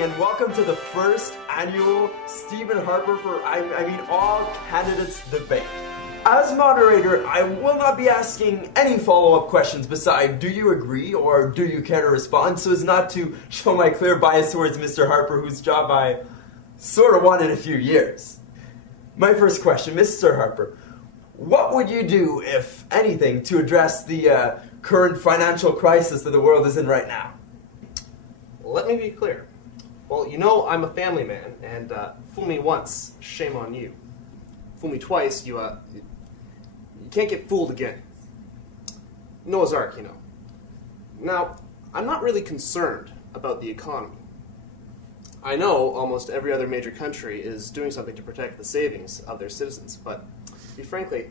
morning and welcome to the first annual Stephen Harper for, all candidates debate. As moderator, I will not be asking any follow-up questions beside do you agree or do you care to respond, so as not to show my clear bias towards Mr. Harper, whose job I sort of want in a few years. My first question, Mr. Harper, what would you do, if anything, to address the current financial crisis that the world is in right now? Let me be clear. Well, you know I'm a family man, and fool me once, shame on you. Fool me twice, you can't get fooled again. Noah's Ark, you know. Now, I'm not really concerned about the economy. I know almost every other major country is doing something to protect the savings of their citizens, but, to be frankly,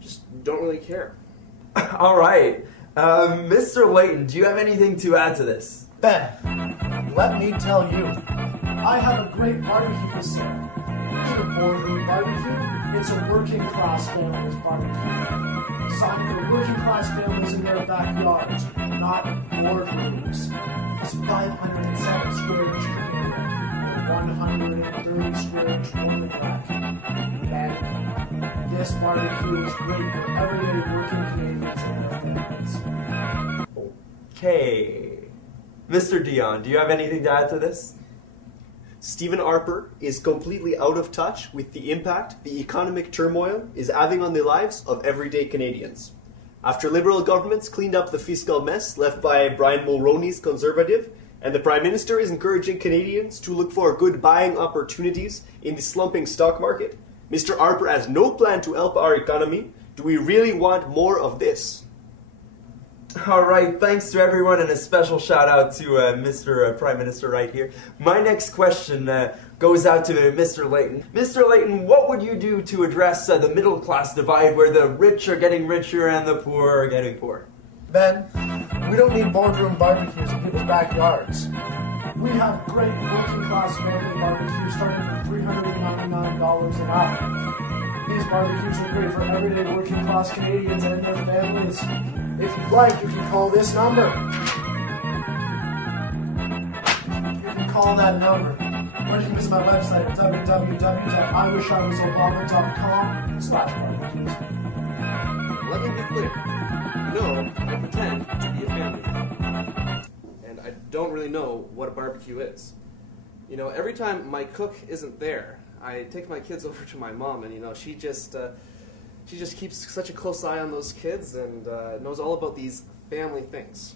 just don't really care. All right. Mr. Layton, do you have anything to add to this? Ben, let me tell you, I have a great barbecue for sale. It's a boardroom barbecue. It's a working class family's barbecue. Designed for working class families in their backyards, not boardrooms. It's 507 square inch community, 130 square inch woman rack. And this barbecue is great for everyday working Canadians and their families. Okay. Mr. Dion, do you have anything to add to this? Stephen Harper is completely out of touch with the impact the economic turmoil is having on the lives of everyday Canadians. After Liberal governments cleaned up the fiscal mess left by Brian Mulroney's Conservative, and the Prime Minister is encouraging Canadians to look for good buying opportunities in the slumping stock market, Mr. Harper has no plan to help our economy. Do we really want more of this? All right, thanks to everyone, and a special shout out to Mr. Prime Minister right here. My next question goes out to Mr. Layton. Mr. Layton, what would you do to address the middle class divide where the rich are getting richer and the poor are getting poor? Ben, we don't need boardroom barbecues in people's backyards. We have great working class family barbecues starting from $399 an hour. These barbecues are great for everyday working class Canadians and their families. If you'd like, you can call this number. You can call that number. Or you can visit my website at www.iwishiwasobama.com/barbecues. Let me be clear. No, I pretend to be a family man. And I don't really know what a barbecue is. You know, every time my cook isn't there, I take my kids over to my mom, and, you know, she just keeps such a close eye on those kids and knows all about these family things.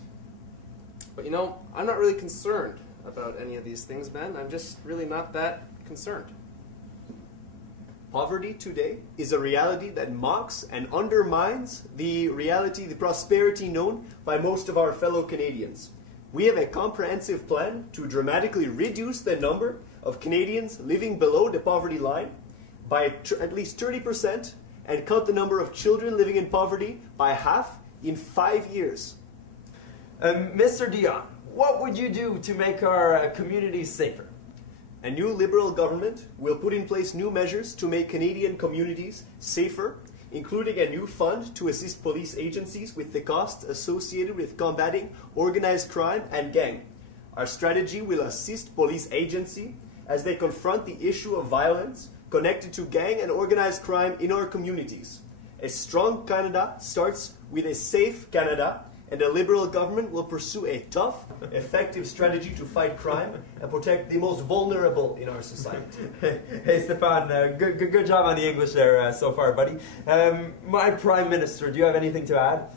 But, you know, I'm not really concerned about any of these things, Ben. I'm just really not that concerned. Poverty today is a reality that mocks and undermines the prosperity known by most of our fellow Canadians. We have a comprehensive plan to dramatically reduce the number of Canadians living below the poverty line by at least 30% and cut the number of children living in poverty by half in 5 years. Mr. Dion, what would you do to make our communities safer? A new Liberal government will put in place new measures to make Canadian communities safer, including a new fund to assist police agencies with the costs associated with combating organized crime and gang. Our strategy will assist police agencies as they confront the issue of violence connected to gang and organized crime in our communities. A strong Canada starts with a safe Canada, and the Liberal government will pursue a tough, effective strategy to fight crime and protect the most vulnerable in our society. Hey, Stephane, good job on the English there so far, buddy. My Prime Minister, do you have anything to add?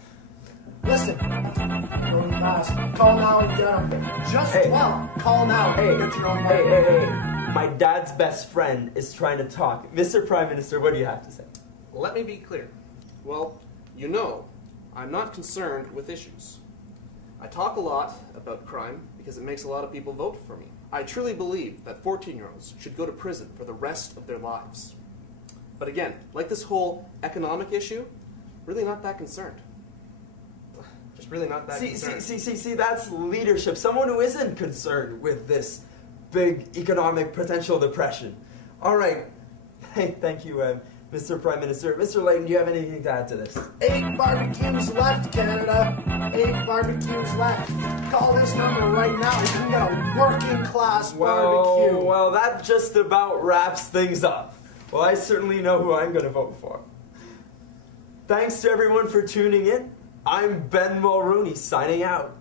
Listen, going fast. Call now and get them. Just call now and get your own money. Hey. My dad's best friend is trying to talk. Mr. Prime Minister, what do you have to say? Let me be clear. Well, you know, I'm not concerned with issues. I talk a lot about crime because it makes a lot of people vote for me. I truly believe that 14-year-olds should go to prison for the rest of their lives. But again, like this whole economic issue, really not that concerned. Just really not that concerned. See, that's leadership. Someone who isn't concerned with this big economic potential depression. All right. Hey, thank you, Mr. Prime Minister. Mr. Layton, do you have anything to add to this? 8 barbecues left, Canada. 8 barbecues left. Call this number right now. You can get a working class barbecue. Well, that just about wraps things up. Well, I certainly know who I'm going to vote for. Thanks to everyone for tuning in. I'm Ben Mulrooney signing out.